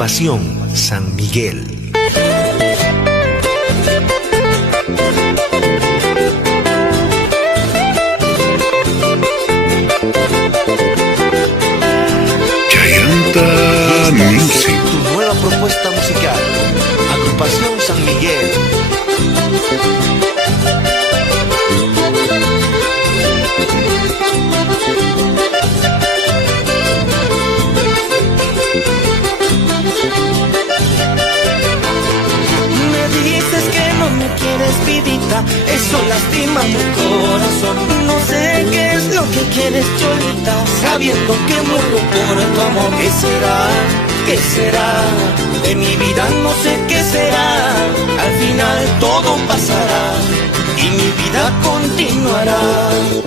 Agrupación San Miguel. Music. Tu nueva propuesta musical, Agrupación San Miguel. Me dices que no me quieres, vidita, eso lastima mi corazón. No sé qué es lo que quieres, cholita, sabiendo que muero por tu amor. ¿Qué será? ¿Qué será? De mi vida no sé qué será. Al final todo pasará y mi vida continuará.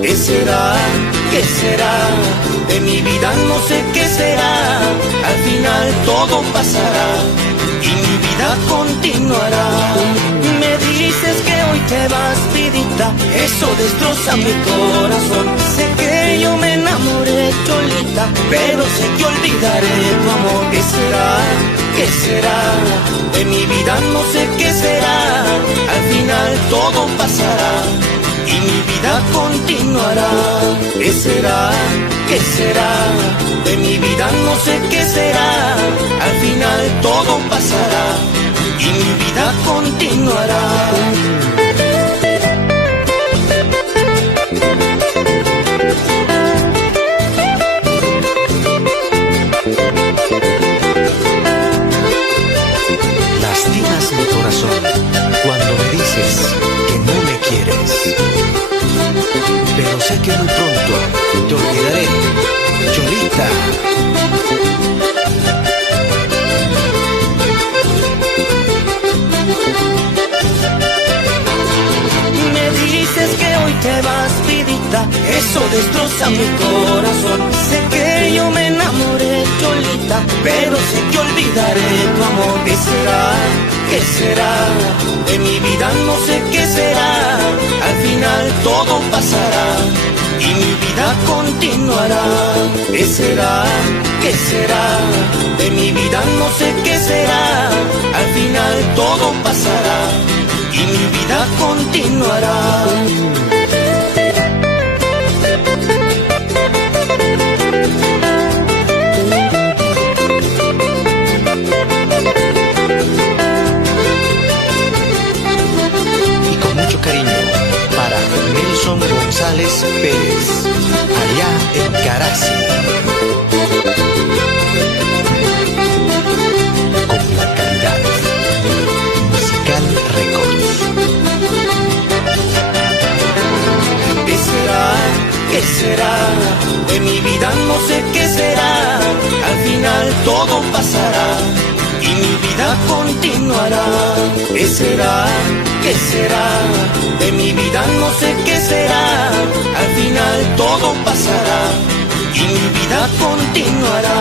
¿Qué será? ¿Qué será? De mi vida no sé qué será. Al final todo pasará y mi vida continuará. Me dices que hoy te vas, vidita, eso destroza mi corazón. Sé que yo me enamoré, cholita, pero sé que olvidaré tu amor. ¿Qué será? ¿Qué será? De mi vida no sé qué será. Al final todo pasará y mi vida continuará. ¿Qué será? ¿Qué será? De mi vida no sé qué será. Al final todo pasará y mi vida continuará. Lastimas mi corazón cuando me dices que no me quieres, pero sé que muy pronto te olvidaré, Cholita. Me dices que hoy te vas, vidita, eso destroza mi corazón. Sé que yo me enamoré, cholita, pero sé que olvidaré tu amor. ¿Qué será? ¿Qué será? De mi vida no sé qué será. Al final todo pasará y mi vida continuará. ¿Qué será? ¿Qué será? De mi vida no sé qué será. Al final todo pasará y mi vida continuará. Y con mucho cariño para Nelson González Pérez, allá en Carasi, con la calidad Musical Records. ¿Qué será? ¿Qué será? De mi vida no sé qué será. Al final todo pasará y mi vida continuará. ¿Qué será? ¿Qué será? De mi vida no sé qué será. Al final todo pasará y mi vida continuará.